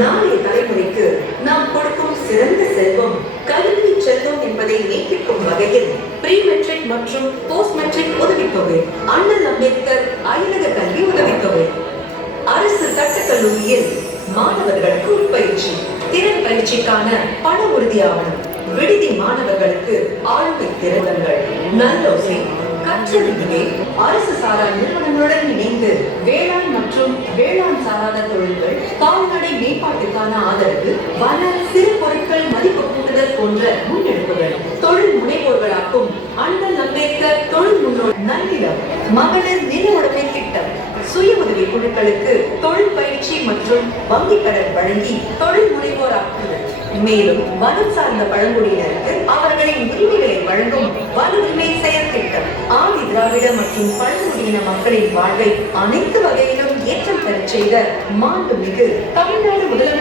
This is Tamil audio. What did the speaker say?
நாளைய தலைமுறைக்கு நாம் கொடுக்கும் சிறந்த செல்வம் கல்வி செல்வம் என்பதை மெய்ப்பிக்கும் வகையில் ப்ரீ மெட்ரிக் மற்றும் போஸ்ட் மெட்ரிக் உதவித்தொகை, அண்ணல் அம்பேத்கர் அயலக கல்வி உதவித்தொகை, அரசு சட்டக் கல்லூரியில் மாணவர்களுக்கு உட்பயிற்சி, திறன் பயிற்சிக்கான பண உறுதி ஆவணம், விடுதி மாணவர்களுக்கு ஆளுமை திறன்கள், நல்லோசை, கற்றறிவே, அரசு சாரா நிறுவனங்களுடன் இணைந்து வேளாண் மற்றும் வேளாண் சாராத தொழில்கள், கால்நடை மேம்பாட்டுக்கான ஆதரவு, வன சிறு பொருட்கள் மதிப்பு கூட்டுதல் போன்ற முன்னெடுப்புகள், தொழில் முனைவோர்களாக்கும் அண்ணல் அம்பேத்கர் தொழில் முன்னோடி நன்னிலம், மகளிர் நில உடைமை திட்டம், சுய உதவி குழுக்களுக்கு தொழில் பயிற்சி மற்றும் வங்கி கடன் வழங்கி தொழில் முனைவோராக்குதல். மேலும் வனம் சார்ந்த பழங்குடியினருக்கு அவர்களின் உரிமைகளை வழங்கும் வன உரிமை செயல் திட்டம், ஆதி திராவிட மற்றும் பழங்குடியின மக்களின் வாழ்வை அனைத்து வகையிலும் ஏற்றம் பெறச் செய்த மாண்புமிகு தமிழ்நாடு முதலமைச்சர்